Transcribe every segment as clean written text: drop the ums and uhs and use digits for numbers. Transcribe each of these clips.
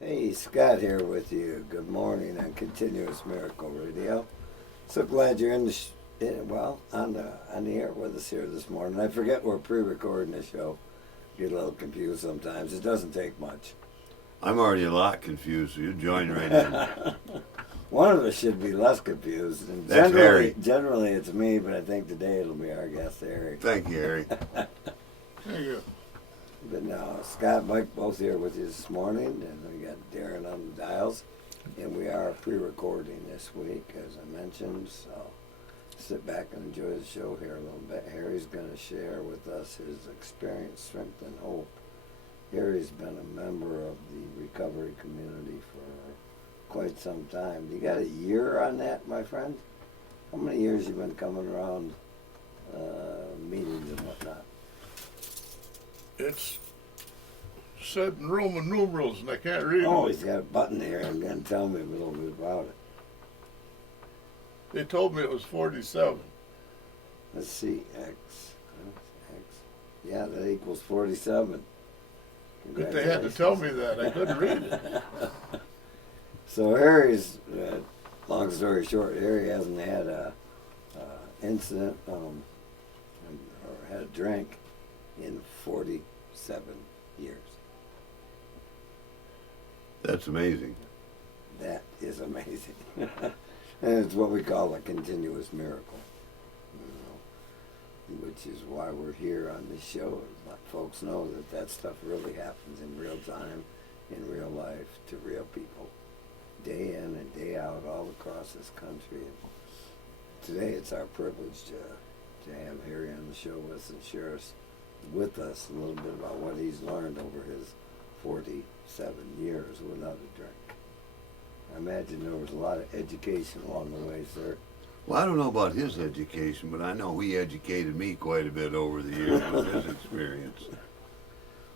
Hey, Scott here with you. Good morning on Continuous Miracle Radio. So glad you're on the air with us here this morning. I forget we're pre-recording the show. Get a little confused sometimes. It doesn't take much. I'm already a lot confused, so you join right in. One of us should be less confused. And That's Harry. Generally, it's me, but I think today it'll be our guest, Harry. Thank you, Harry. There you go. But no, Scott and Mike both here with you this morning, and we got Darren on the dials. And we are pre-recording this week, as I mentioned, so sit back and enjoy the show here a little bit. Harry's going to share with us his experience, strength, and hope. Harry's been a member of the recovery community for quite some time. You got a year on that, my friend? How many years you been coming around meetings and whatnot? It's said in Roman numerals, and I can't read Oh, it. he's got a button here and going to tell me a little bit about it. They told me it was 47. Let's see, X. Yeah, that equals 47. But they had to tell me that. I couldn't read it. So Harry's, long story short, Harry hasn't had a incident or had a drink in 47 years. That's amazing. That is amazing. And it's what we call a continuous miracle, which is why we're here on this show. Let folks know that stuff really happens in real time, in real life, to real people, day in and day out, all across this country. And today it's our privilege to have Harry on the show with us and share with us a little bit about what he's learned over his 47 years without a drink. I imagine there was a lot of education along the way, sir. Well, I don't know about his education, but I know he educated me quite a bit over the years with his experience.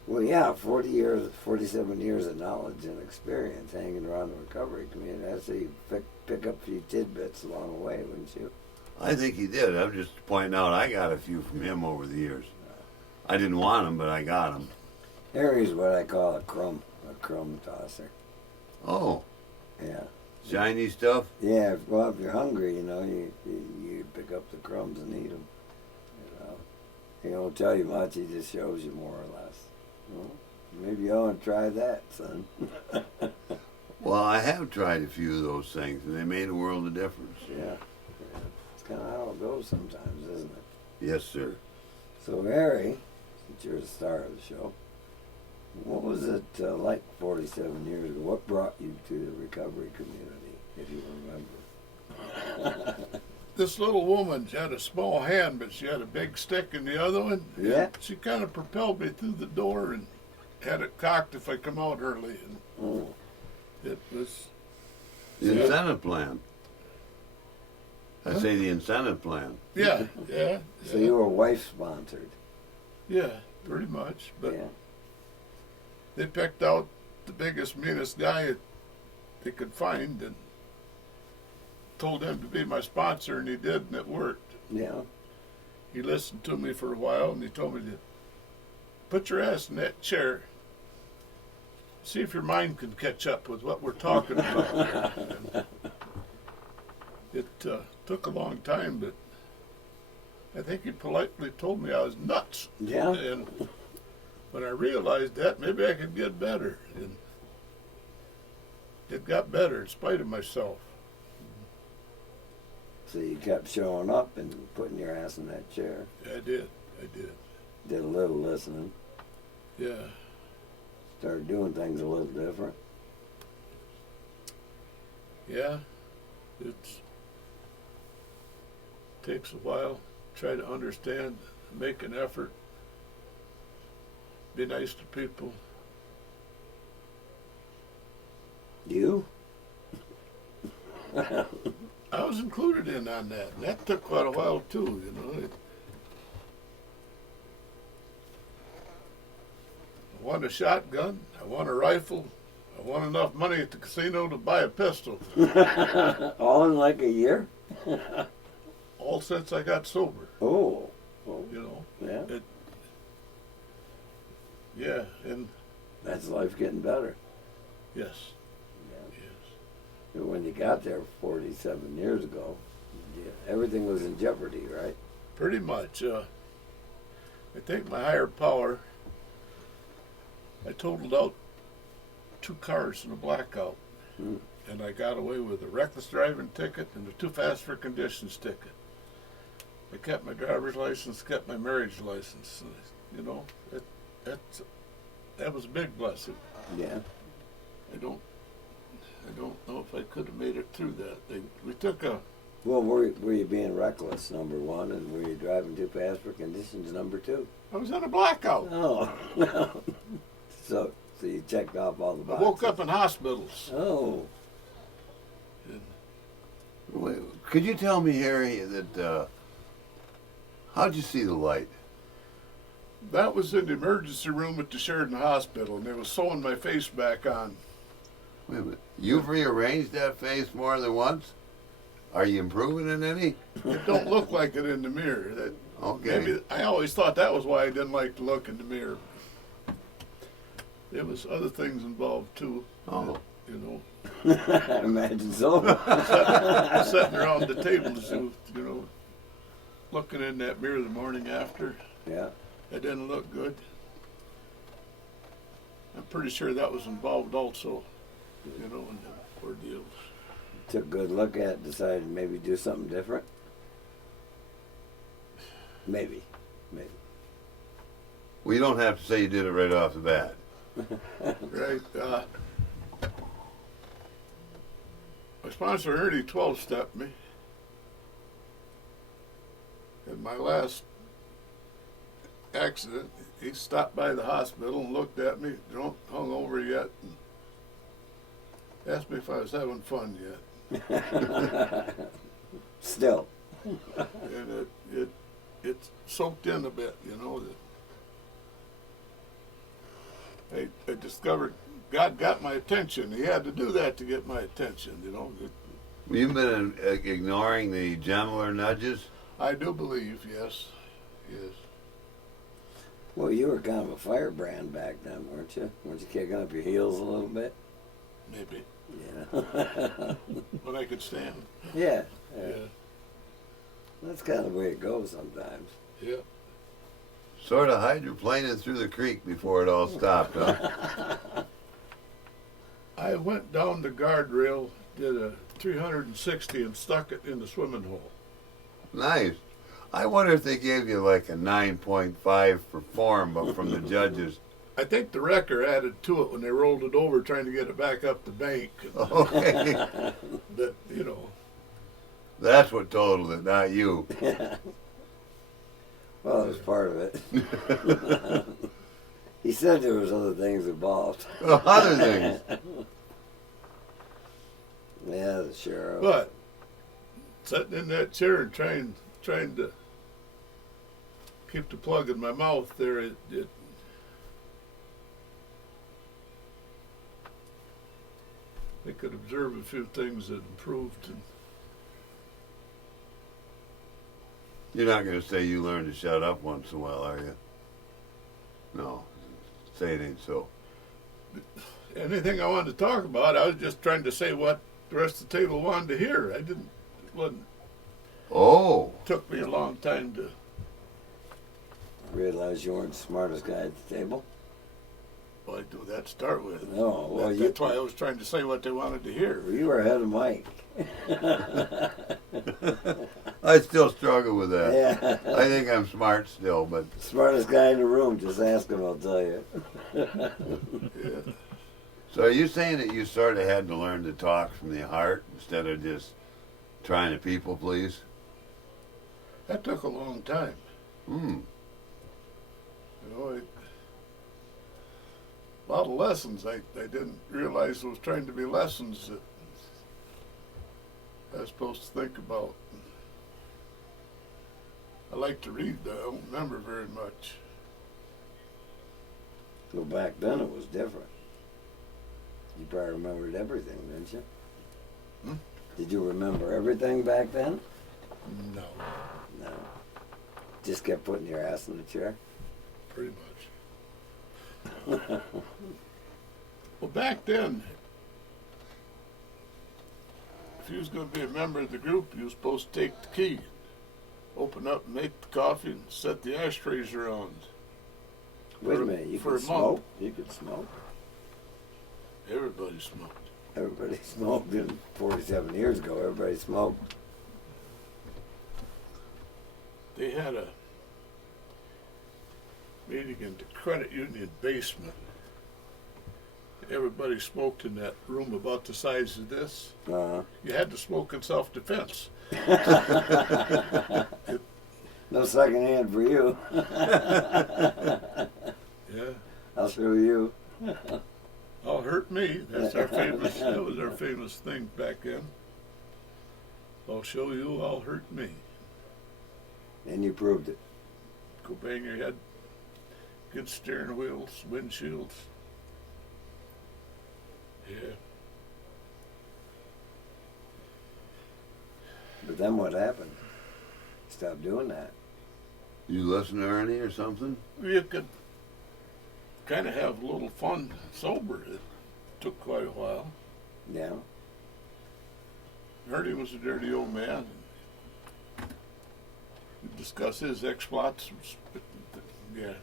Well, yeah, 47 years of knowledge and experience hanging around the recovery community. I'd say you pick up a few tidbits along the way, wouldn't you? I think he did. I'm just pointing out I got a few from him over the years. I didn't want them, but I got them. Harry's what I call a crumb tosser. Oh, Yeah. shiny stuff? Yeah, well, if you're hungry, you pick up the crumbs and eat them. He don't tell you much, he just shows you more or less. Well, maybe you ought to try that, son. Well, I have tried a few of those things, and they made a world of difference. Yeah. It's kind of how it goes sometimes, isn't it? Yes, sir. So, Harry, since you're the star of the show, what was it like 47 years ago? What brought you to the recovery community, if you remember? This little woman, she had a small hand, but she had a big stick in the other one. Yeah. She kind of propelled me through the door and had it cocked if I come out early. And Oh, it was, The incentive plan. I say the incentive plan. yeah. so you were wife-sponsored. Yeah, pretty much. But Yeah. they picked out the biggest, meanest guy they could find and told him to be my sponsor, and he did, and it worked. Yeah. He listened to me for a while, and he told me to put your ass in that chair, see if your mind can catch up with what we're talking about here. It took a long time, but I think he politely told me I was nuts. Yeah. And when I realized that, maybe I could get better. And it got better in spite of myself. So you kept showing up and putting your ass in that chair. I did. Did a little listening. Yeah. Started doing things a little different. Yeah. It takes a while. Try to understand, make an effort, be nice to people. You? I was included in on that. And that took quite a while too, I won a shotgun, I won a rifle, I won enough money at the casino to buy a pistol. All in like a year? All since I got sober, Oh. Yeah. Yeah, and That's life getting better. Yes. Yeah. Yes. When you got there 47 years ago, everything was in jeopardy, right? Pretty much. I think my higher power, I totaled out 2 cars in a blackout. Hmm. And I got away with a reckless driving ticket and a too fast for conditions ticket. I kept my driver's license, kept my marriage license. You know, that was a big blessing. Yeah. I don't know if I could have made it through that. We took a Well, were you being reckless, number one, and were you driving too fast for conditions, number two? I was in a blackout. Oh. So you checked off all the I boxes. woke up in hospitals. Oh. And Wait, could you tell me, Harry, that how'd you see the light? that was in the emergency room at the Sheridan Hospital, and they was sewing my face back on. Wait a minute. You've rearranged that face more than once? Are you improving in any? It don't look like it in the mirror. Okay. Maybe I always thought that was why I didn't like to look in the mirror. There was other things involved too. Oh. You I imagine so. know, sitting around the tables, you know, looking in that mirror the morning after. Yeah. It didn't look good. I'm pretty sure that was involved also, you know, in the ordeals. Took a good look at it, decided to maybe do something different. Maybe. Well, you don't have to say you did it right off the bat. Right. My sponsor Ernie 12-stepped me. In my last accident, he stopped by the hospital and looked at me, drunk, hung over yet, and asked me if I was having fun yet. Still. And it soaked in a bit, you know. That I discovered God got my attention. He had to do that to get my attention, you know. You've been ignoring the gentler nudges? I do believe, yes. Yes. Well, you were kind of a firebrand back then, weren't you? Weren't you kicking up your heels a little bit? Maybe. Yeah. But I could stand. Yeah. Yeah. That's kind of the way it goes sometimes. Yeah. Sort of hydroplaning through the creek before it all stopped, huh? I went down the guardrail, did a 360 and stuck it in the swimming hole. Nice. I wonder if they gave you like a 9.5 for form, but from the judges. I think the wrecker added to it when they rolled it over trying to get it back up the bank. Okay. But, you know, That's what totaled it, not you. Well, it was part of it. He said there was other things involved. Other things. Yeah, the sheriff. but sitting in that chair and trying to keep the plug in my mouth there, I could observe a few things that improved. And You're not going to say you learned to shut up once in a while, are you? No. Say it ain't so. anything I wanted to talk about, I was just trying to say what the rest of the table wanted to hear. It wasn't. Oh. Took me a long time to. Realize you weren't the smartest guy at the table. Well, I do that to start with. No, well, That's why I was trying to say what they wanted to hear. You were ahead of Mike. I still struggle with that. Yeah. I think I'm smart still, but Smartest guy in the room. Just ask him, I'll tell you. Yeah. so are you saying that you sort of had to learn to talk from the heart instead of just trying to people please? That took a long time. Hmm. You know, a lot of lessons I didn't realize was trying to be lessons that I was supposed to think about. I like to read, though. I don't remember very much. Well, back then it was different. You probably remembered everything, didn't you? Hmm? Did you remember everything back then? No, No. Just kept putting your ass in the chair? pretty much. Well, back then, if you was going to be a member of the group, you was supposed to take the key, open up and make the coffee and set the ashtrays around. Wait a minute, you for could a month. smoke? You could smoke? Everybody smoked. Everybody smoked 47 years ago. Everybody smoked. They had a meeting in the credit union basement. Everybody smoked in that room about the size of this. Uh-huh. You had to smoke in self-defense. No second hand for you. Yeah. I'll show you. I'll hurt me. That's our famous. That was our famous thing back then. I'll show you. I'll hurt me. And you proved it. Go bang your head. Good steering wheels, windshields. Yeah. But then what happened? Stop doing that. You listen to Ernie or something? You could kind of have a little fun sober. It took quite a while. Yeah. Ernie was a dirty old man. We'd discuss his exploits. Yeah.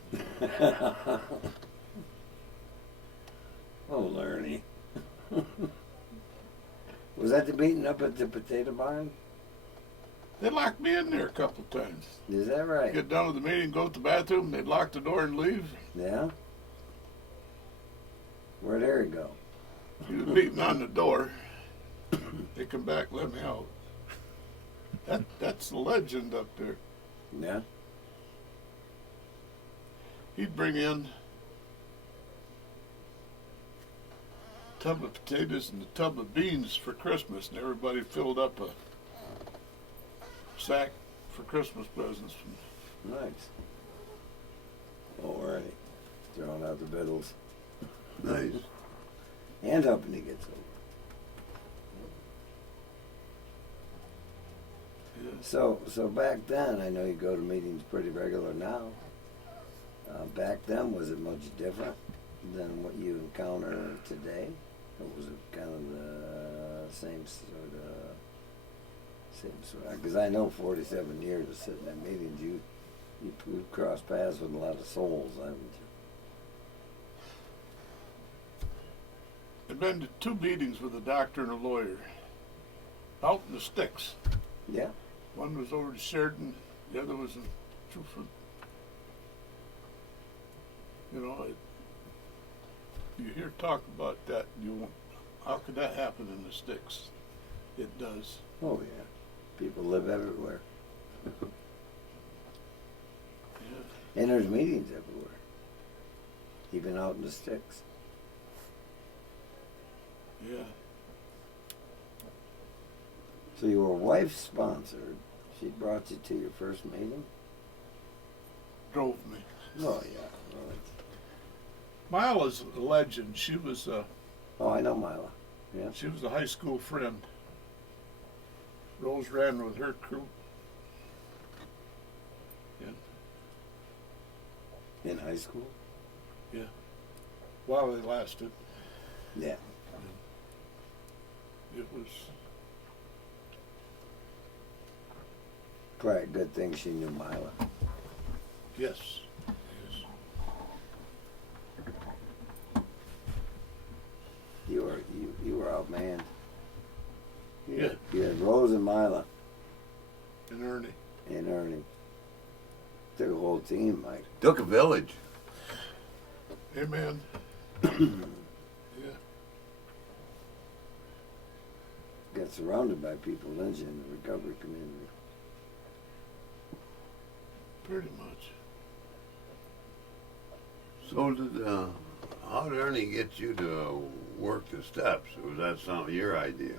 Oh, Ernie. Was that the meeting up at the potato barn? They locked me in there a couple of times. Is that right? Get done with the meeting, go to the bathroom, they'd lock the door and leave. Yeah? Where'd Harry go? He was beating on the door. They come back, let me out. That's the legend up there. Yeah? He'd bring in a tub of potatoes and a tub of beans for Christmas, and everybody filled up a sack for Christmas presents. Nice. Oh, Ernie. Throwing out the biddles. Nice. And helping to get sober. Yeah. So back then, I know you go to meetings pretty regular now. Back then, was it much different than what you encounter today? Or was it kind of the same sort of, because I know 47 years of sitting in meetings, you've crossed paths with a lot of souls, haven't you? I'd been to 2 meetings with a doctor and a lawyer out in the sticks. Yeah. One was over in Sheridan, the other was in Trueford. You know, you hear talk about that, you won't, how could that happen in the sticks? It does. Oh, yeah. People live everywhere. Yeah. And there's meetings everywhere. Even out in the sticks. Yeah. So you were wife sponsored. She brought you to your first meeting? Drove me. Oh, yeah. Right. Mila's a legend. She was Oh, I know Mila. Yeah. she was a high school friend. Rose ran with her crew. Yeah. In high school? While they lasted. Yeah. It was Probably a good thing she knew Mila. yes. You were outmanned. Yeah. You had Rose and Mila And Ernie. and Ernie. Took a whole team, Mike. Took a village. Hey man. Yeah. Got surrounded by people, didn't you, in the recovery community? Pretty much. So how did Ernie get you to work the steps? Or was that some of your idea?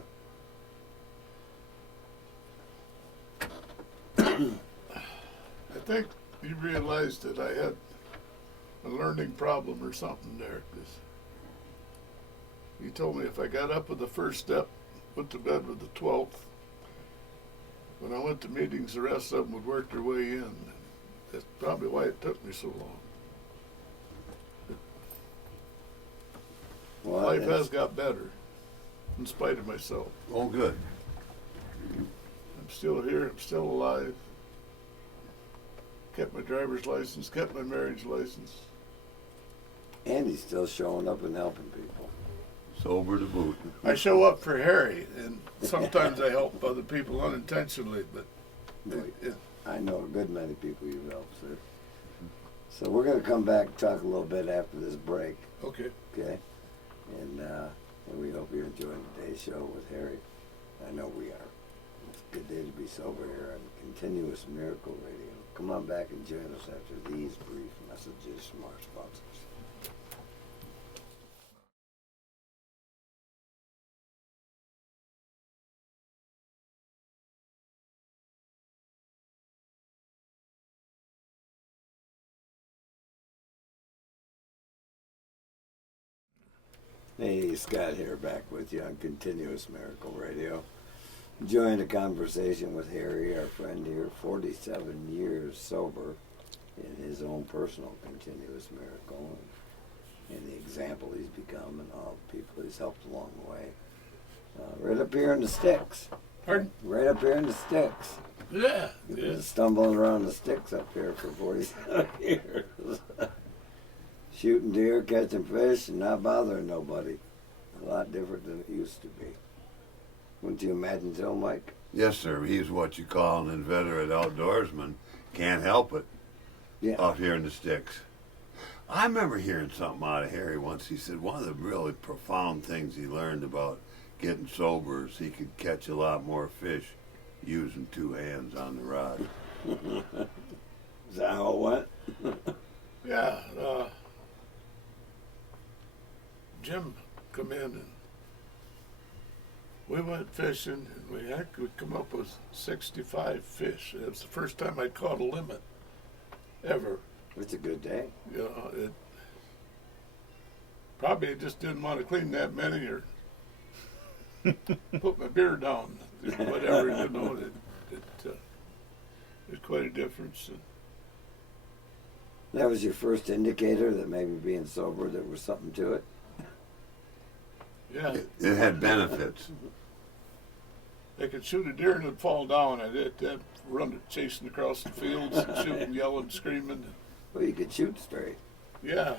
I think he realized that I had a learning problem or something there. 'Cause he told me if I got up with the first step, went to bed with the 12th, when I went to meetings, the rest of them would work their way in. That's probably why it took me so long. Well, Life that's- has got better, in spite of myself. Oh, good. I'm still here. I'm still alive. Kept my driver's license. Kept my marriage license. And he's still showing up and helping people. Sober to boot. I show up for Harry, and sometimes I help other people unintentionally, but I know a good many people you've helped, sir. So we're going to come back and talk a little bit after this break, okay. okay? And we hope you're enjoying today's show with Harry. I know we are. It's a good day to be sober here on Continuous Miracle Radio. Come on back and join us after these brief messages from our sponsors. Hey, Scott here, back with you on Continuous Miracle Radio. Enjoying a conversation with Harry, our friend here, 47 years sober in his own personal continuous miracle, and the example he's become and all the people he's helped along the way. Right up here in the sticks. Pardon? Right up here in the sticks. Yeah. He's Yeah. been stumbling around the sticks up here for 47 years. Shooting deer, catching fish, and not bothering nobody. A lot different than it used to be. Wouldn't you imagine so, Mike? Yes, sir. He's what you call an inveterate outdoorsman. Can't help it. Yeah. Out here in the sticks. I remember hearing something out of Harry once. He said one of the really profound things he learned about getting sober is he could catch a lot more fish using two hands on the rod. Is that how it went? Yeah. Jim come in and we went fishing and we actually come up with 65 fish. It was the first time I caught a limit ever. It's a good day. You know, it probably just didn't want to clean that many or put my beer down, whatever. You know, it's quite a difference. And That was your first indicator that maybe being sober there was something to it. yeah, It had benefits. I could shoot a deer and it'd fall down. I'd run chasing across the fields and shooting, yelling, screaming. Well, you could shoot straight. Yeah,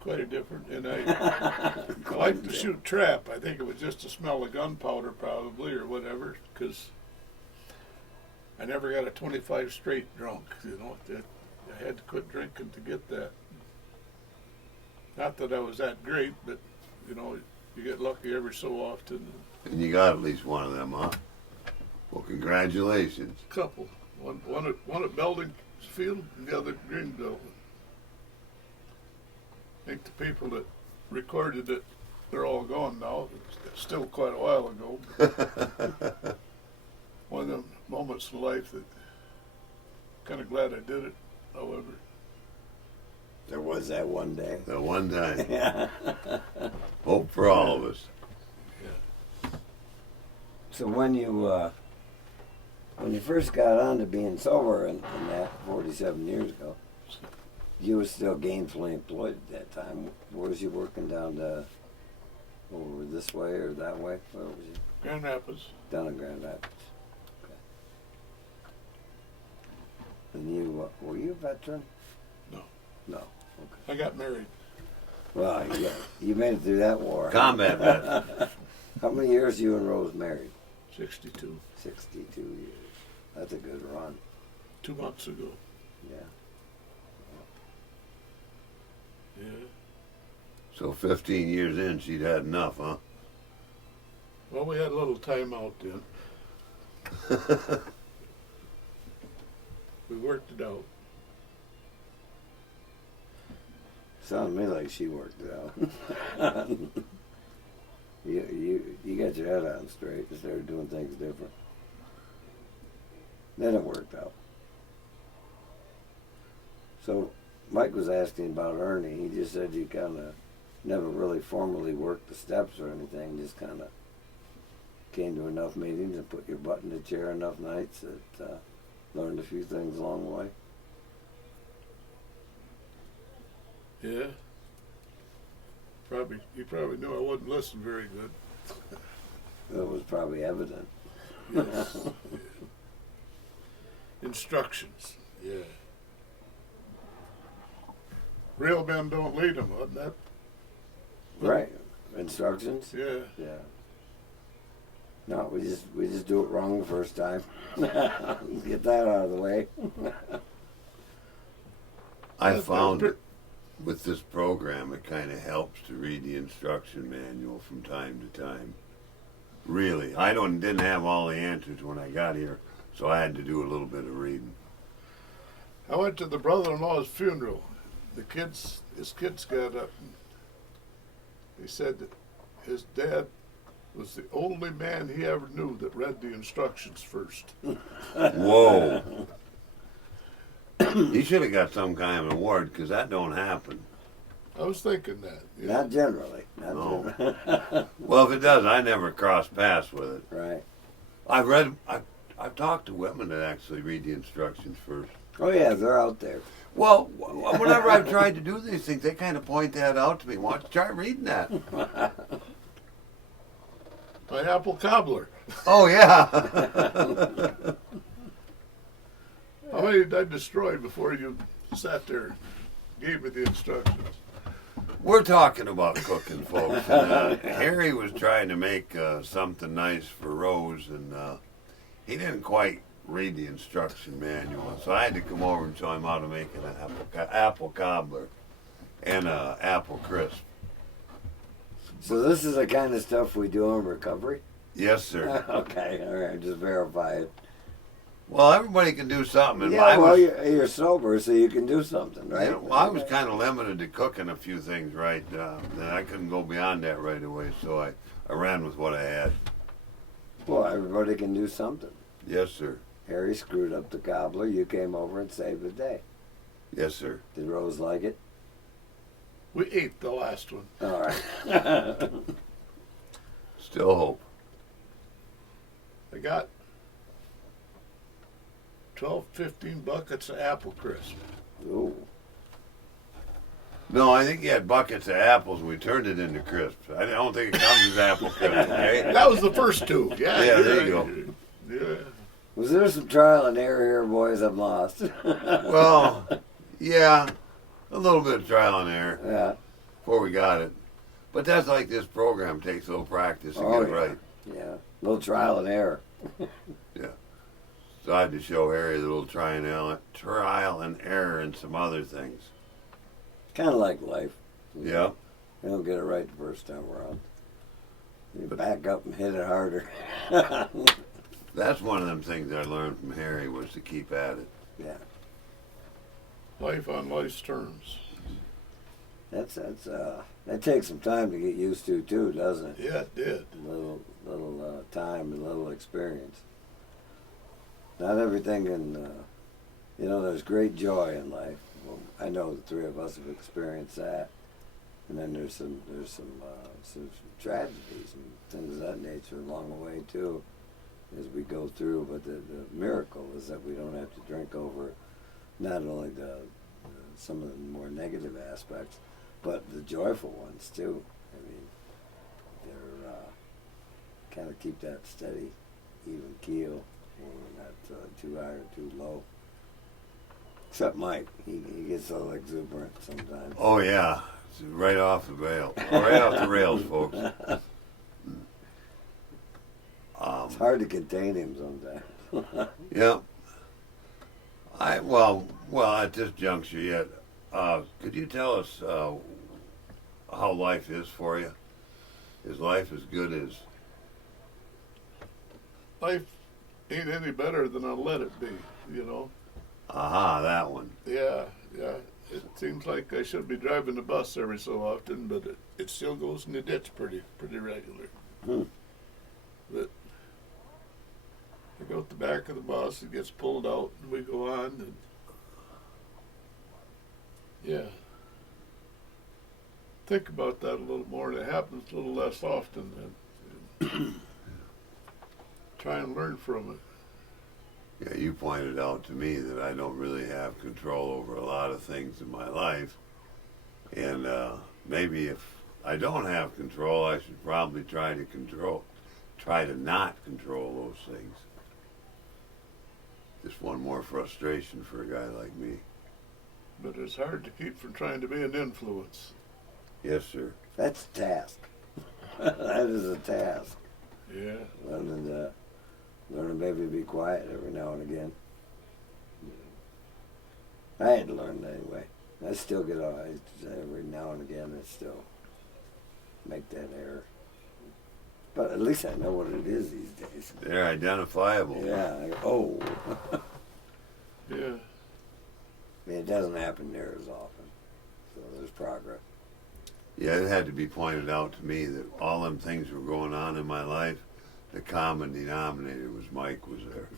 quite a different. And I like to shoot trap. I think it was just the smell of gunpowder, probably, or whatever, because I never got a 25 straight drunk. You know, I had to quit drinking to get that. Not that I was that great, but you know, you get lucky every so often. And you got at least one of them, huh? Well, congratulations. Couple, one at Beldingsfield and the other at Greenville. I think the people that recorded it, they're all gone now. It's still quite a while ago. One of them moments in life that kind of glad I did it. However, There was that one day. That one time. Yeah. Hope for all of us. So when you first got on to being sober and that 47 years ago, you were still gainfully employed at that time. Where was you working down to, over this way or that way? Where was you? Grand Rapids. Down in Grand Rapids. Okay. And you, were you a veteran? No. No. Okay. I got married. Well, you made it through that war. Combat vet. How many years you and Rose married? 62. 62 years. That's a good run. 2 months ago. Yeah. Yeah. So 15 years in, she'd had enough, huh? Well, we had a little time out then. We worked it out. Sounds to me like she worked it out. You got your head on straight and started doing things different. Then it worked out. So Mike was asking about Ernie. He just said you kind of never really formally worked the steps or anything. Just kind of came to enough meetings and put your butt in the chair enough nights that learned a few things along the way. Yeah. He probably knew I wouldn't listen very good. It was probably evident. Yes. Instructions. Yeah. Real men don't lead them, wasn't that? Right. Instructions? Yeah. Yeah. No, we just do it wrong the first time. Get that out of the way. I found with this program it kind of helps to read the instruction manual from time to time. Really, I didn't have all the answers when I got here, so I had to do a little bit of reading. I went to the brother-in-law's funeral. His kids got up. And he said that his dad was the only man he ever knew that read the instructions first. Whoa! He should have got some kind of an award because that don't happen. I was thinking that. Yeah. Not generally. Not No. generally. Well, if it does, I never crossed paths with it. Right. I've talked to women that actually read the instructions first. Oh yeah, they're out there. Well, whenever I've tried to do these things, they kind of point that out to me. Why don't you try reading that? My apple cobbler. Oh, yeah. How many did I destroy before you sat there and gave me the instructions? We're talking about cooking, folks. And, Harry was trying to make something nice for Rose, and he didn't quite read the instruction manual, so I had to come over and show him how to make an apple cobbler and an apple crisp. So this is the kind of stuff we do in recovery? Yes, sir. Okay, all right, just verify it. Well, everybody can do something. And Yeah, well, you're sober, so you can do something, right? You know, well, I was kind of limited to cooking a few things right. And I couldn't go beyond that right away, so I ran with what I had. Well, everybody can do something. Yes, sir. Harry screwed up the cobbler. You came over and saved the day. Yes, sir. Did Rose like it? We ate the last one. All right. Still hope. I got 12, 15 buckets of apple crisp. Ooh. No, I think you had buckets of apples and we turned it into crisps. I don't think it comes as apple crisp, okay? That was the first two. Yeah, Yeah, there you go. Yeah. Was there some trial and error here, boys? I'm lost. Well, yeah, a little bit of trial and error Yeah. before we got it. But that's like this program takes a little practice to Oh, get it yeah. right. Yeah. A little trial and error. So I had to show Harry the little trial and error and some other things. Kind of like life. Yeah. You don't get it right the first time around. You back up and hit it harder. That's one of them things I learned from Harry was to keep at it. Yeah. Life on life's terms. That takes some time to get used to too, doesn't it? Yeah, it did. Little time and little experience. Not everything can, there's great joy in life. Well, I know the three of us have experienced that, and then there's some tragedies and things of that nature along the way too, as we go through. But the miracle is that we don't have to drink over not only some of the more negative aspects, but the joyful ones too. I mean, they're kind of keep that steady, even keel. We're not too high or too low. Except Mike, he gets a little exuberant sometimes. Oh yeah, it's right off the rail, right off the rails, folks. It's hard to contain him sometimes. Yeah. Well, at this juncture yet, could you tell us how life is for you? Is life as good as? Life ain't any better than I'll let it be, Aha, that one. Yeah. It seems like I should be driving the bus every so often, but it still goes in the ditch pretty regular. But I go at the back of the bus, it gets pulled out, and we go on. And yeah. Think about that a little more, and it happens a little less often. And try and learn from it. Yeah, you pointed out to me that I don't really have control over a lot of things in my life. And maybe if I don't have control, I should probably try to try to not control those things. Just one more frustration for a guy like me. But it's hard to keep from trying to be an influence. Yes, sir. That's a task. That is a task. Yeah. Learning to maybe be quiet every now and again. I had to learn that anyway. I still get on every now and again. I still make that error. But at least I know what it is these days. They're identifiable. Yeah. Oh. Yeah. I mean, it doesn't happen near as often. So there's progress. Yeah, it had to be pointed out to me that all them things were going on in my life. The common denominator was Mike was there.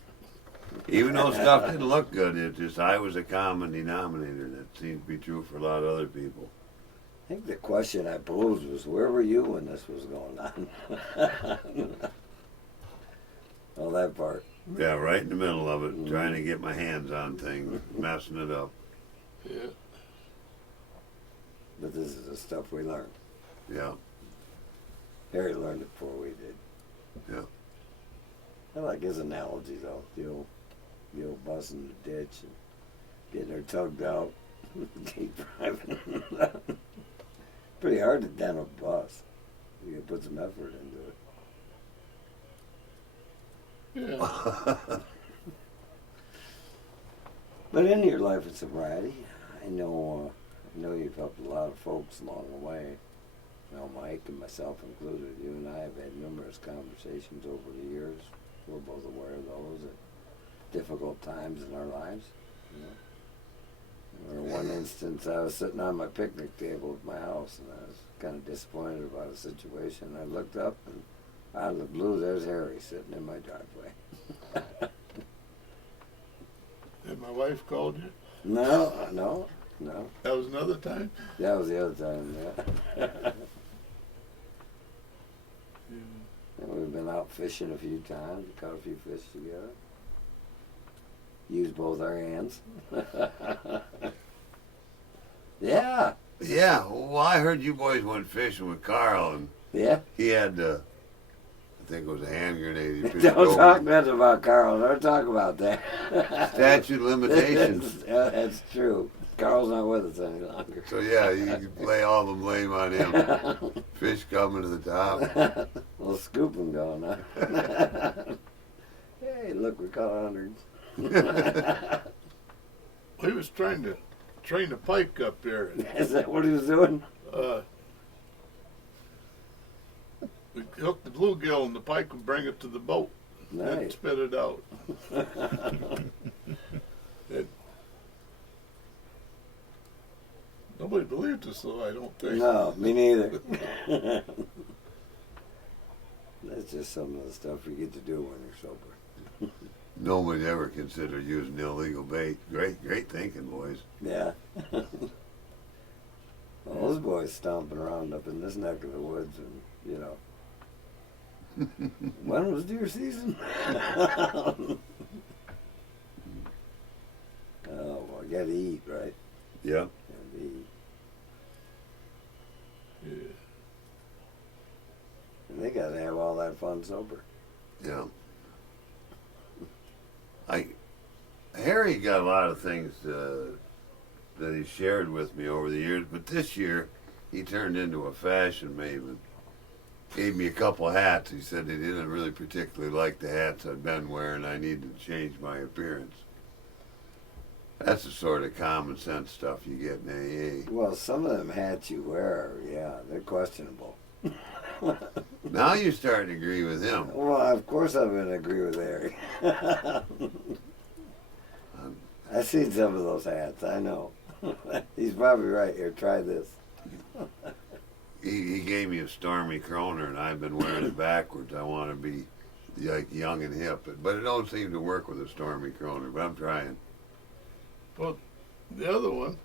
Even though stuff didn't look good, it just I was a common denominator. That seemed to be true for a lot of other people. I think the question I posed was, where were you when this was going on? Well, that part. Yeah, right in the middle of it, trying to get my hands on things, messing it up. Yeah. But this is the stuff we learn. Yeah, Harry learned it before we did. yeah. I like his analogy, though. The old bus in the ditch and getting her tugged out. Keep driving. Pretty hard to dent a bus. You gotta put some effort into it. Yeah. But in your life of sobriety, I know you've helped a lot of folks along the way. You know, Mike and myself included. You and I have had numerous conversations over the years. We're both aware of those at difficult times in our lives. You know? I remember one instance I was sitting on my picnic table at my house and I was kind of disappointed about a situation. I looked up and out of the blue there's Harry sitting in my driveway. And my wife called you? No. That was another time? That was the other time, yeah. Yeah. And we've been out fishing a few times, caught a few fish together. Used both our hands. Yeah. Yeah, well, I heard you boys went fishing with Carl, and Yeah. he had, I think it was a hand grenade. He pitched Don't over. talk nothing about Carl. Don't talk about that. Statute of limitations. That's true. Carl's not with us any longer. So yeah, you can lay all the blame on him. Fish coming to the top. Little scooping going on. Hey, look, we caught 100. He was trying to train a pike up there. Is that what he was doing? We hooked the bluegill and the pike would bring it to the boat and Nice. spit it out. Nobody believed us, though, I don't think. No, me neither. That's just some of the stuff you get to do when you're sober. Nobody ever considered using illegal bait. Great thinking, boys. Yeah. Well, those boys stomping around up in this neck of the woods, and you know, when was deer season? Oh, well, you gotta eat, right? Yeah. Gotta eat. Yeah. And they gotta have all that fun sober. Yeah. Harry got a lot of things that he shared with me over the years, but this year he turned into a fashion maven. Gave me a couple hats. He said he didn't really particularly like the hats I'd been wearing. I needed to change my appearance. That's the sort of common sense stuff you get in AA. Well, some of them hats you wear, yeah, they're questionable. Now you're starting to agree with him. Well, of course I'm going to agree with Harry. I've seen some of those hats, I know. He's probably right. Here, try this. He gave me a Stormy Kroner, and I've been wearing it backwards. I want to be like young and hip, but it don't seem to work with a Stormy Kroner, but I'm trying. Well, the other one,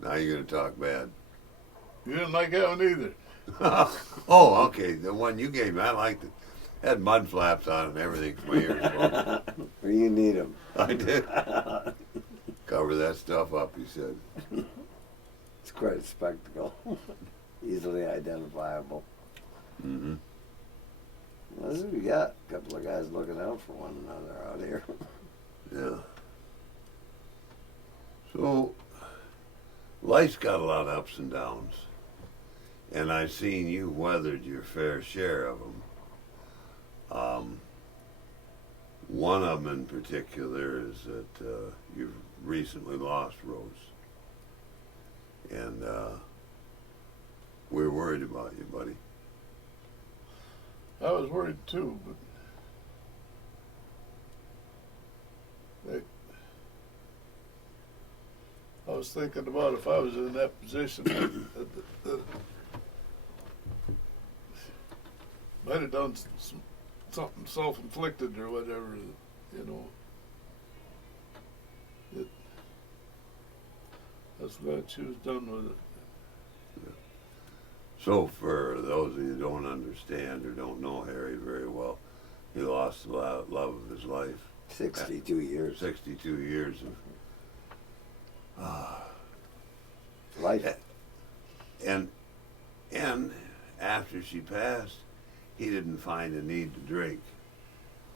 Now you're going to talk bad. you didn't like that one either. Oh, okay. The one you gave me, I liked it. Had mud flaps on it and everything for my ears. Well, Or you need them. I did. Cover that stuff up, he said. It's quite a spectacle. Easily identifiable. Mm-hmm. Well, this is what we got. A couple of guys looking out for one another out here. Yeah. So, life's got a lot of ups and downs, and I've seen you weathered your fair share of them. One of them in particular is that you've recently lost Rose, and we're worried about you, buddy. I was worried too, but I was thinking about if I was in that position, might have done something self-inflicted or whatever, you know. I was glad she was done with it. So, for those of you who don't understand or don't know Harry very well, he lost the love of his life. 62 years. 62 years of Life. and after she passed, he didn't find a need to drink.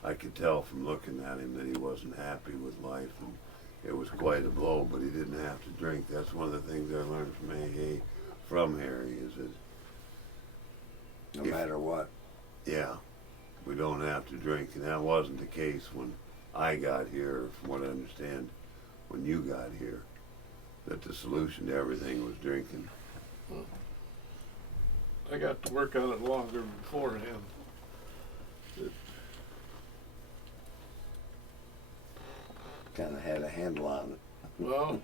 I could tell from looking at him that he wasn't happy with life, and it was quite a blow, but he didn't have to drink. That's one of the things I learned from AA, from Harry, is that No matter what. yeah, we don't have to drink, and that wasn't the case when I got here, or from what I understand, when you got here, that the solution to everything was drinking. I got to work on it longer beforehand. Kind of had a handle on it. Well,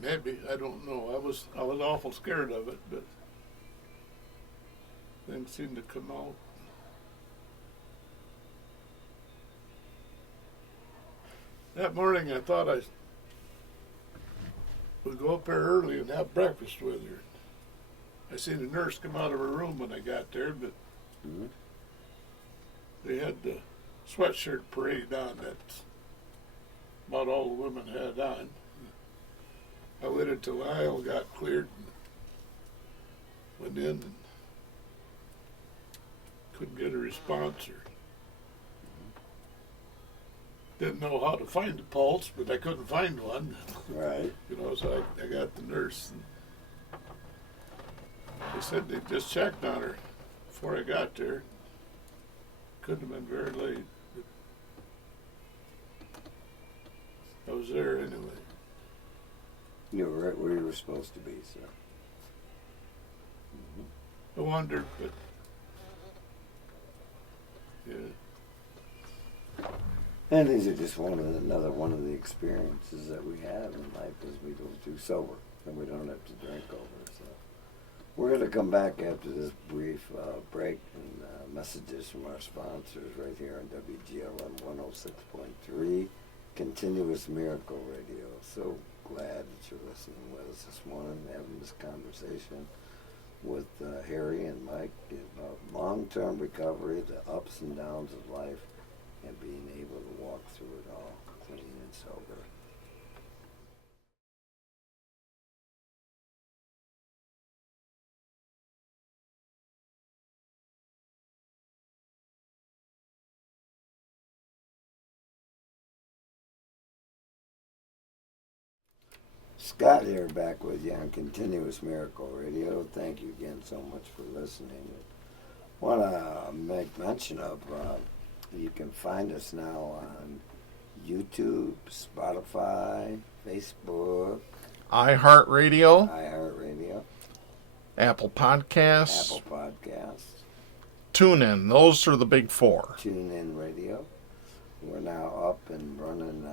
maybe, I don't know. I was awful scared of it, but things seemed to come out. That morning I thought I would go up there early and have breakfast with her. I seen a nurse come out of her room when I got there, but Mm-hmm. they had the sweatshirt parade on. That's about all the women had on. I waited till the aisle got cleared and went in and couldn't get a response or didn't know how to find a pulse, but I couldn't find one. Right. You know, so I got the nurse and they said they just checked on her before I got there. Couldn't have been very late, but I was there anyway. You were right where you were supposed to be, sir. I wondered, but yeah. And these are just another one of the experiences that we have in life as we go through sober, and we don't have to drink over. So we're going to come back after this brief break and messages from our sponsors right here on WGLM 106.3, Continuous Miracle Radio. So glad that you're listening with us this morning, having this conversation with Harry and Mike about long-term recovery, the ups and downs of life, and being able to walk through it all clean and sober. Scott here, back with you on Continuous Miracle Radio. Thank you again so much for listening. Want to make mention of you can find us now on YouTube, Spotify, Facebook, iHeartRadio, Apple Podcasts, Apple Podcasts, TuneIn. Those are the big four. TuneIn Radio. We're now up and running.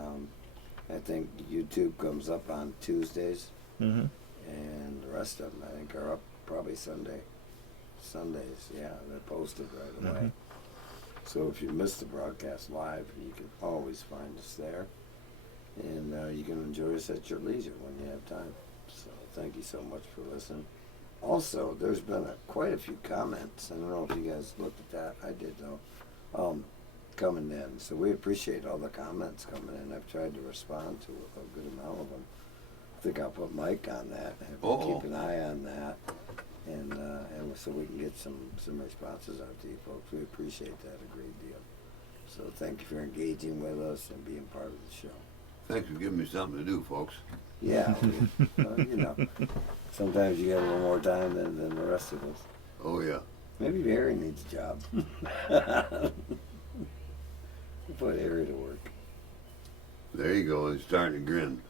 I think YouTube comes up on Tuesdays, Mm-hmm. and the rest of them I think are up probably Sundays. Yeah, they're posted right away. Mm-hmm. So if you miss the broadcast live, you can always find us there, and you can enjoy us at your leisure when you have time. So thank you so much for listening. Also, there's been quite a few comments. I don't know if you guys looked at that. I did though. Coming in. So we appreciate all the comments coming in. I've tried to respond to a good amount of them. I think I'll put Mike on that and keep an eye on that. and so we can get some responses out to you folks. We appreciate that a great deal. So thank you for engaging with us and being part of the show. Thanks for giving me something to do, folks. Yeah, you know, sometimes you got a little more time than the rest of us. Oh, yeah. Maybe Harry needs a job. We'll put Harry to work. There you go. He's starting to grin.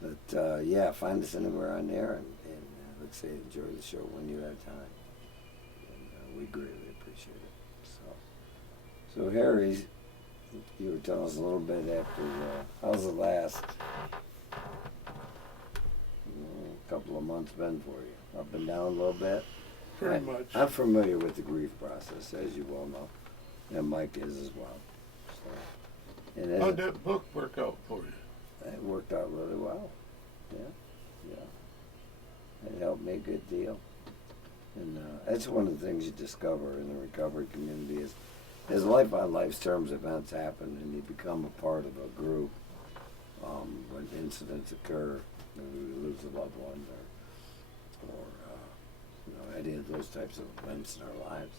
But yeah, find us anywhere on there, and like I say, enjoy the show when you have time. And we greatly appreciate it. So Harry, you were telling us a little bit after, how's the last couple of months been for you? Up and down a little bit? Pretty much. I'm familiar with the grief process, as you well know, and Mike is as well. So, and How'd that book work out for you? it worked out really well. Yeah. It helped me a good deal. And that's one of the things you discover in the recovery community is as life on life's terms events happen and you become a part of a group, when incidents occur, we lose a loved one or any of those types of events in our lives,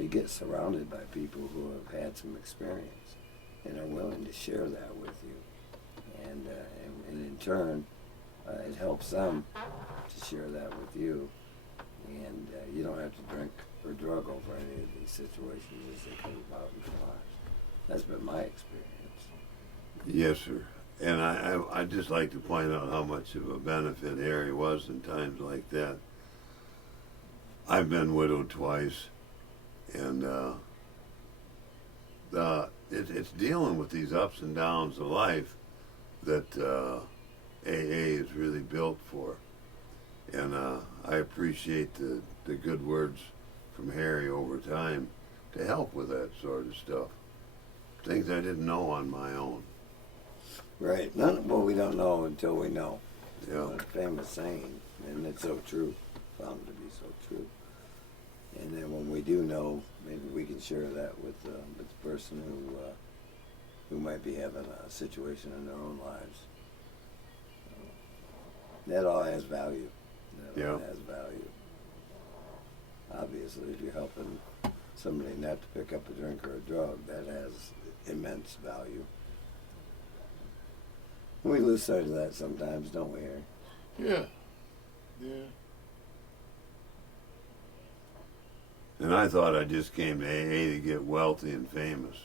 you get surrounded by people who have had some experience and are willing to share that with you. And in turn, it helps them to share that with you. And you don't have to drink or drug over any of these situations as they come about in your lives. That's been my experience. Yes, sir. And I'd just like to point out how much of a benefit Harry was in times like that. I've been widowed twice, and it's dealing with these ups and downs of life that AA is really built for. And I appreciate the good words from Harry over time to help with that sort of stuff. Things I didn't know on my own. Right. We don't know until we know. Yeah. A famous saying, and it's so true. Found to be so true. And then when we do know, maybe we can share that with the person who might be having a situation in their own lives. That all has value. That all has value. Obviously, if you're helping somebody not to pick up a drink or a drug, that has immense value. We lose sight of that sometimes, don't we, Harry? Yeah. Yeah. And I thought I just came to AA to get wealthy and famous.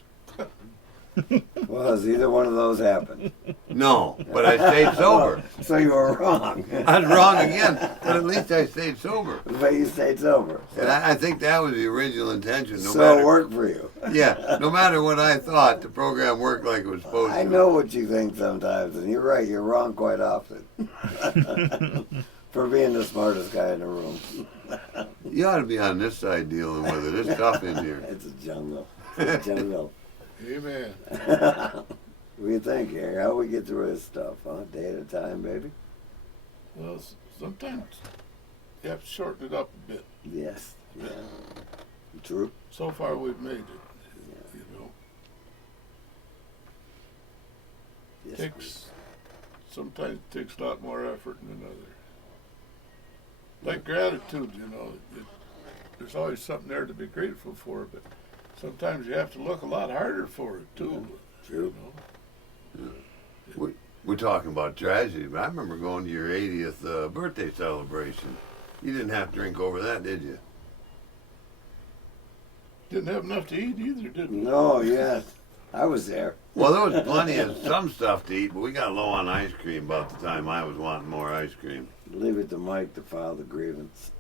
Well, has either one of those happened? No, but I stayed sober. So you were wrong. I was wrong again, but at least I stayed sober. But you stayed sober. And I think that was the original intention. So it worked for you. Yeah, no matter what I thought, the program worked like it was supposed to. I know what you think sometimes, and you're right. You're wrong quite often. For being the smartest guy in the room. You ought to be on this side dealing with it. It's tough in here. It's a jungle. It's a jungle. Amen. What do you think, Harry? How we get through this stuff, huh? Day at a time, baby? Well, sometimes you have to shorten it up a bit. Yes. Yeah. True. So far, we've made it. Yeah. You know, Yes, sometimes it takes a lot more effort than another. Like gratitude, you know, there's always something there to be grateful for, but sometimes you have to look a lot harder for it too. True. You know? We're talking about tragedy, but I remember going to your 80th birthday celebration. You didn't have to drink over that, did you? Didn't have enough to eat either, did we? No, yes. I was there. Well, there was plenty of some stuff to eat, but we got low on ice cream about the time I was wanting more ice cream. Leave it to Mike to file the grievance.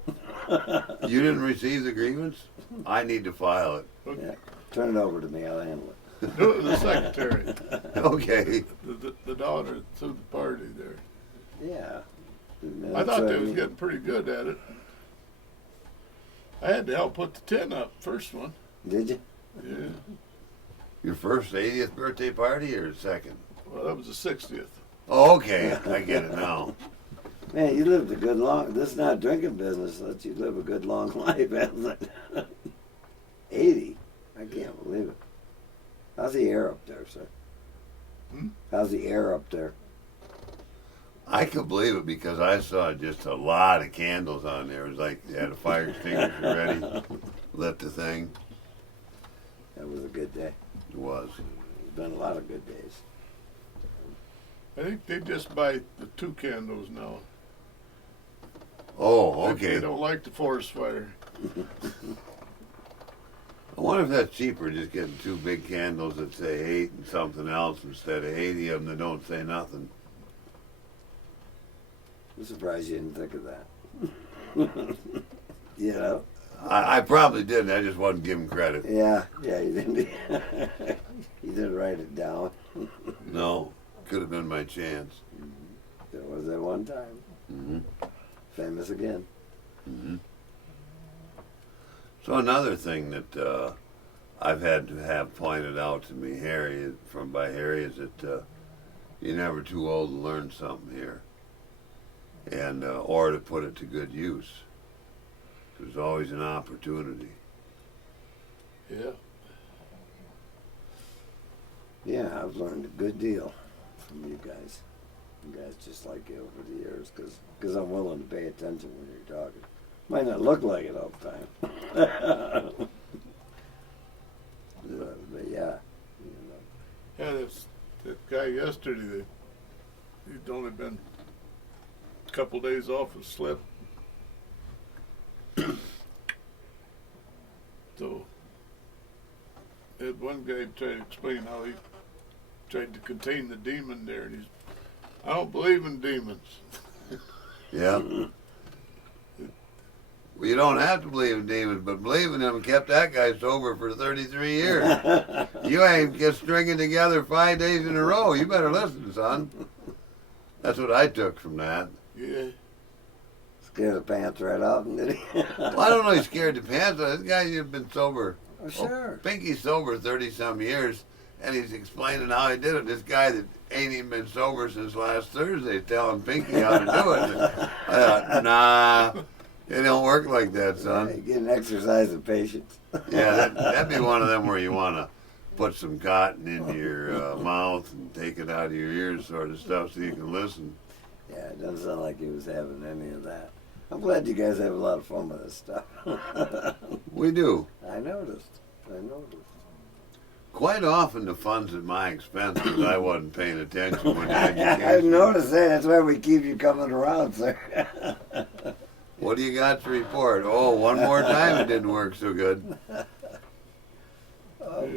You didn't receive the grievance? I need to file it. Yeah. Turn it over to me. I'll handle it. Do it to the secretary, Okay. the daughter threw the party there. Yeah. I thought they was getting pretty good at it. I had to help put the tin up, first one. Did you? Yeah. Your first 80th birthday party or second? Well, that was the 60th. Oh, okay. I get it now. Man, you lived a good long. This is not drinking business. Lets you live a good long life, hasn't it? 80. I can't believe it. How's the air up there, sir? Hmm? How's the air up there? I could believe it because I saw just a lot of candles on there. It was like they had a fire extinguisher ready, lit the thing. That was a good day. It was. There's been a lot of good days. I think they just buy the 2 candles now. Oh, They okay. don't like the forest fire. I wonder if that's cheaper, just getting 2 big candles that say 8 and something else instead of 80 of them that don't say nothing. I'm surprised you didn't think of that. You know? I probably didn't. I just wasn't giving credit. Yeah, you didn't. You didn't write it down. No, could have been my chance. There was that one time. Hmm. Famous again. Hmm. So another thing that I've had to have pointed out to me, Harry, by Harry, is that you're never too old to learn something here, and or to put it to good use. There's always an opportunity. Yeah. Yeah, I've learned a good deal from you guys. You guys just like you over the years, because I'm willing to pay attention when you're talking. Might not look like it all the time. But yeah, you know. Yeah, that guy yesterday, he'd only been a couple days off of slip. So, had one guy try to explain how he tried to contain the demon there, and I don't believe in demons. Yeah. Well, you don't have to believe in demons, but believing in them kept that guy sober for 33 years. You ain't just stringing together 5 days in a row. You better listen, son. That's what I took from that. Yeah. Scared the pants right off, did he? Well, I don't know. He's scared the pants off. This guy's been sober. Oh, sure. I think he's sober 30-some years, and he's explaining how he did it. This guy that ain't even been sober since last Thursday is telling Pinky how to do it. I thought, nah, it don't work like that, son. You get an exercise of patience. Yeah, that'd be one of them where you want to put some cotton in your mouth and take it out of your ears sort of stuff so you can listen. Yeah, it doesn't sound like he was having any of that. I'm glad you guys have a lot of fun with this stuff. We do. I noticed. Quite often the fun's at my expense because I wasn't paying attention when I I've noticed that. That's why we keep you coming around, sir. What do you got to report? Oh, one more time it didn't work so good. Oh,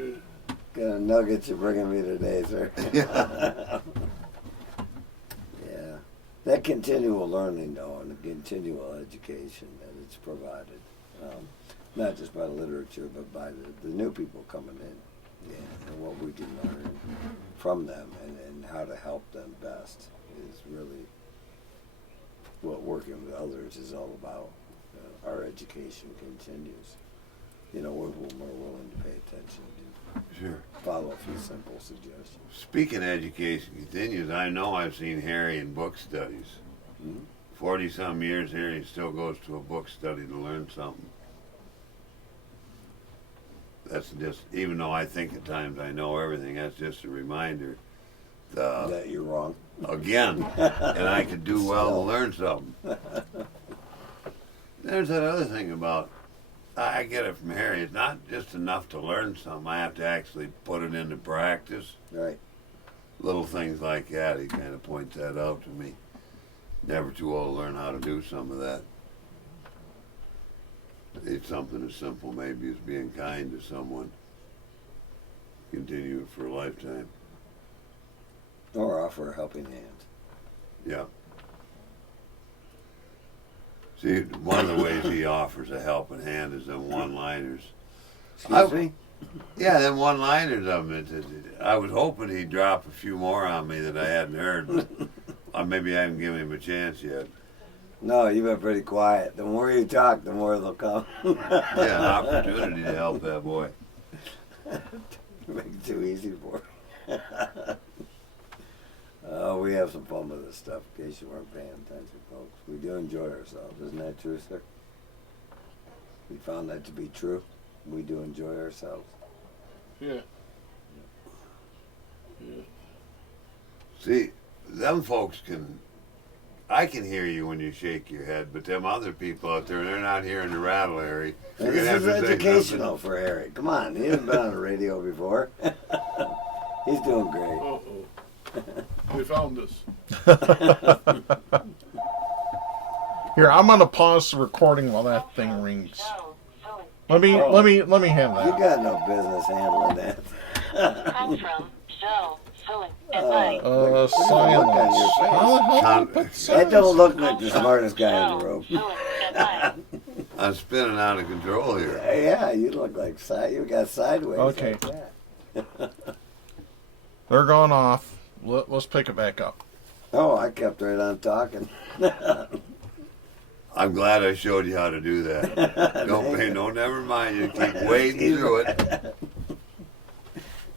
kind of nuggets you're bringing me today, sir. Yeah. Yeah. That continual learning, though, and the continual education that it's provided, not just by literature, but by the new people coming in, and what we can learn from them and how to help them best is really what working with others is all about. Our education continues. You know, we're more willing to pay attention to Sure. follow a few simple suggestions. Speaking of education continues, I know I've seen Harry in book studies. Mhm. 40-some years here, he still goes to a book study to learn something. That's just, even though I think at times I know everything, that's just a reminder. That you're wrong. Again, and I could do well to learn something. There's that other thing about, I get it from Harry, it's not just enough to learn something, I have to actually put it into practice. Right. Little things like that, he kind of points that out to me. Never too old to learn how to do some of that. It's something as simple maybe as being kind to someone. Continue it for a lifetime. Or offer a helping hand. Yeah. See, one of the ways he offers a helping hand is them one-liners. Excuse me? Yeah, them one-liners of them. I was hoping he'd drop a few more on me that I hadn't heard, but maybe I haven't given him a chance yet. No, you've been pretty quiet. The more you talk, the more they'll come. Yeah, an opportunity to help that boy. Make it too easy for you. We have some fun with this stuff, in case you weren't paying attention, folks. We do enjoy ourselves. Isn't that true, sir? We found that to be true. We do enjoy ourselves. Yeah. Yeah. See, them folks can I can hear you when you shake your head, but them other people out there, they're not hearing the rattle, Harry. You're This gonna have is to say educational something. for Harry. Come on, he hasn't been on the radio before. He's doing great. Uh-oh. We found this. Here, I'm gonna pause the recording while that thing rings. Let me Oh. let me have You that. got no business handling that. Come from Joe, filling at night. Look Silence. at the look on your face. How the hell Con- did I put That silence? don't look like the smartest guy in the Joe, room. filling at night. I'm spinning out of control here. Yeah, you look like you got sideways. Okay. Like that. They're going off. Let's pick it back up. Oh, I kept right on talking. I'm glad I showed you how to do that. Don't pay no, never mind. You keep wading through it.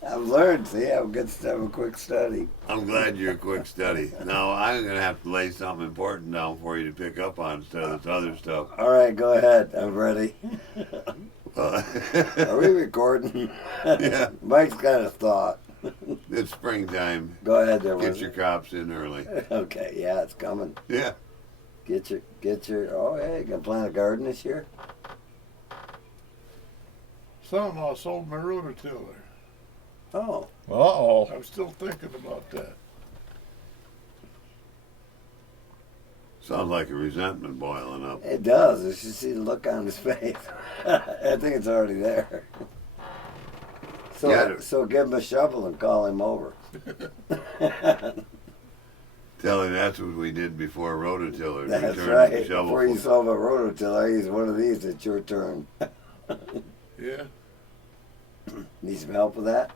I've learned. See, I'm good to have a quick study. I'm glad you're a quick study. Now I'm gonna have to lay something important down for you to pick up on instead of this other stuff. All right, go ahead. I'm ready. Uh, Are we recording? Yeah. Mike's got a thought. It's springtime. Go ahead there. Get Wizard. your crops in early. Okay, yeah, it's coming. Yeah. Get your. Oh, yeah, you gonna plant a garden this year? Son-in-law sold my rototiller. Oh, Uh-oh. I'm still thinking about that. Sounds like a resentment boiling up. it does. You should see the look on his face. I think it's already there. So, Yeah. so give him a shovel and call him over. Tell him that's what we did before rototillers. That's we turned right. the shovel Before you full. solve a rototiller, use one of these. It's your turn. Yeah. Need some help with that?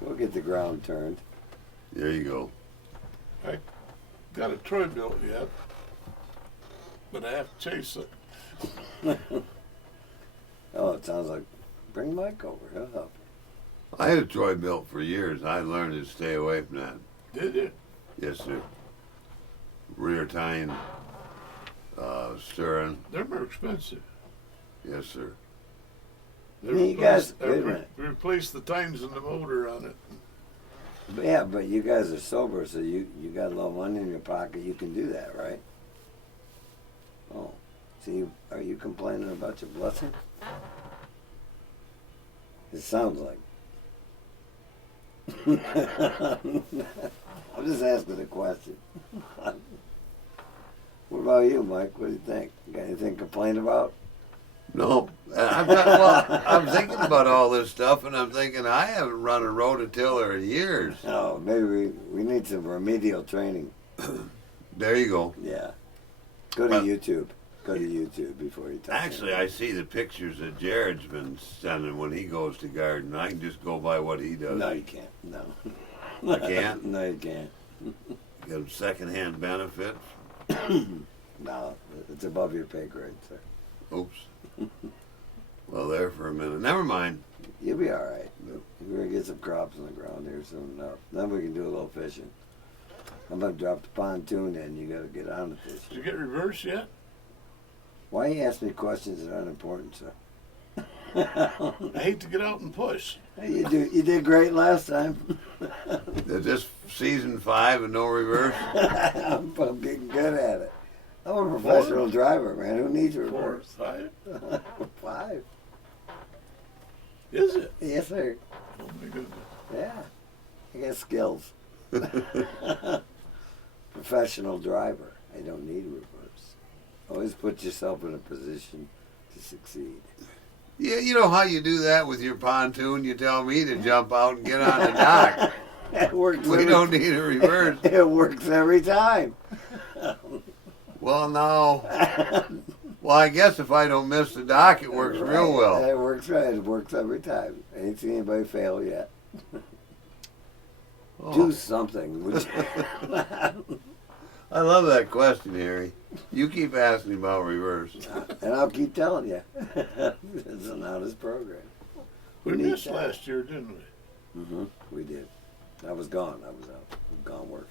We'll get the ground turned. There you go. Got a Troy built yet, but I have to chase it. Oh, it sounds like bring Mike over. He'll help. I had a Troy built for years. I learned to stay away from that. Did you? Yes, sir. Rear tine, steering. They're more expensive. Yes, sir. They You guys- wait a minute. replaced the tines in the motor on it. But yeah, but you guys are sober, so you got a little money in your pocket. You can do that, right? Oh, see, are you complaining about your blessing? It sounds like. I'm just asking a question. What about you, Mike? What do you think? Got anything to complain about? No, I'm thinking about all this stuff, and I'm thinking I haven't run a rototiller in years. Oh, maybe we need some remedial training. There you go. Yeah. Go to Well- YouTube. Go to YouTube before you talk. Actually, I see the pictures that Jared's been sending when he goes to garden. I can just go by what he does. No, you can't. No. I can't? No, you can't. Get him secondhand benefit. No, it's above your pay grade, sir. Oops. Well, there for a minute. Never mind. You'll be all right. We're gonna get some crops on the ground here soon enough. Then we can do a little fishing. I'm gonna drop the pontoon in. You gotta get on the Did fishing. you get reverse yet? Why you ask me questions that aren't important, sir? I hate to get out and push. You did great last time. Is this season 5 and no reverse? I'm getting good at it. I'm a professional driver, man. Who needs a 4, reverse? 5. 5. Is it? Yes, sir. Oh my goodness. Yeah. I got skills. Professional driver. I don't need reverse. Always put yourself in a position to succeed. Yeah, you know how you do that with your pontoon? You tell me to jump out and get on the dock. It works. We don't need a reverse. It works every time. Well, no. Well, I guess if I don't miss the dock, it works real well. It works right. It works every time. I ain't seen anybody fail yet. Oh, Do something. Would you? I love that question, Harry. You keep asking about reverse. And I'll keep telling you. It's an honest program. We need missed that. last year, didn't we? Mm-hmm. We did. I was gone. I was out. I was gone working.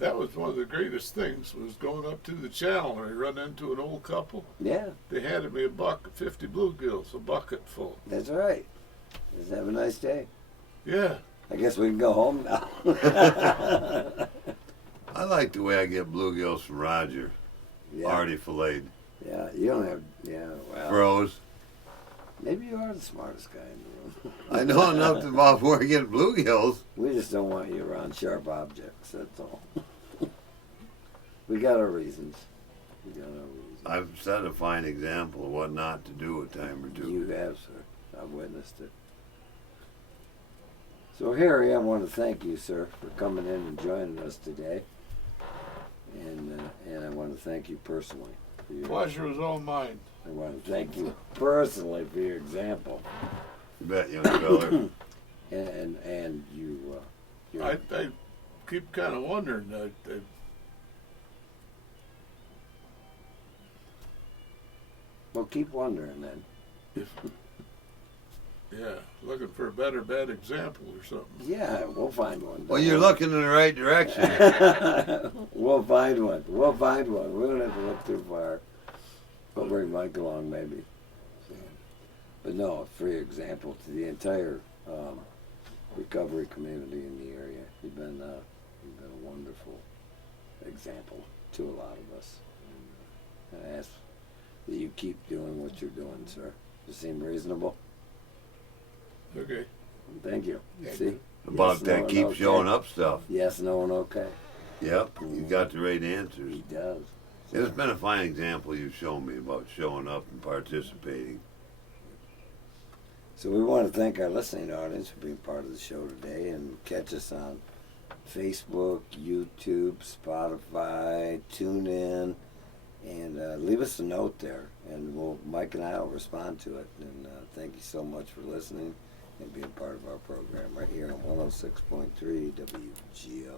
That was one of the greatest things, was going up to the channel and I run into an old couple. Yeah, They handed me a bucket, 50 bluegills, a bucket full. that's right. Just have a nice day. Yeah. I guess we can go home now. I like the way I get bluegills from Roger, Yeah, already filleted. yeah. You don't have. Yeah, well. Froze. Maybe you are the smartest guy in the room. I know enough about where to get bluegills. We just don't want you around sharp objects. That's all. We got our reasons. We got our reasons. I've set a fine example of what not to do a time or two. You have, sir. I've witnessed it. So, Harry, I want to thank you, sir, for coming in and joining us today. And I want to thank you personally. For your, Pleasure was all mine. I want to thank you personally for your example. You bet, young feller. And you. Your, I keep kind of wondering. well, keep wondering then. Yeah, looking for a better bad example or something. Yeah, we'll find one. Well, you're looking in the right direction. We'll find one. We'll find one. We don't have to look too far. We'll bring Mike along, maybe. But no, for example, to the entire recovery community in the area, you've been a wonderful example to a lot of us. And I ask that you keep doing what you're doing, sir. You seem reasonable. Okay. Thank you. Thank See? you. About Yes, that no, keep okay. showing up stuff. Yes, no, and okay. Yep, you got the right answers. He does. It's been a fine example you've shown me about showing up and participating. So we want to thank our listening audience for being part of the show today, and catch us on Facebook, YouTube, Spotify, TuneIn, and leave us a note there, and Mike and I will respond to it. And thank you so much for listening and being part of our program right here on 106.3 WGLF.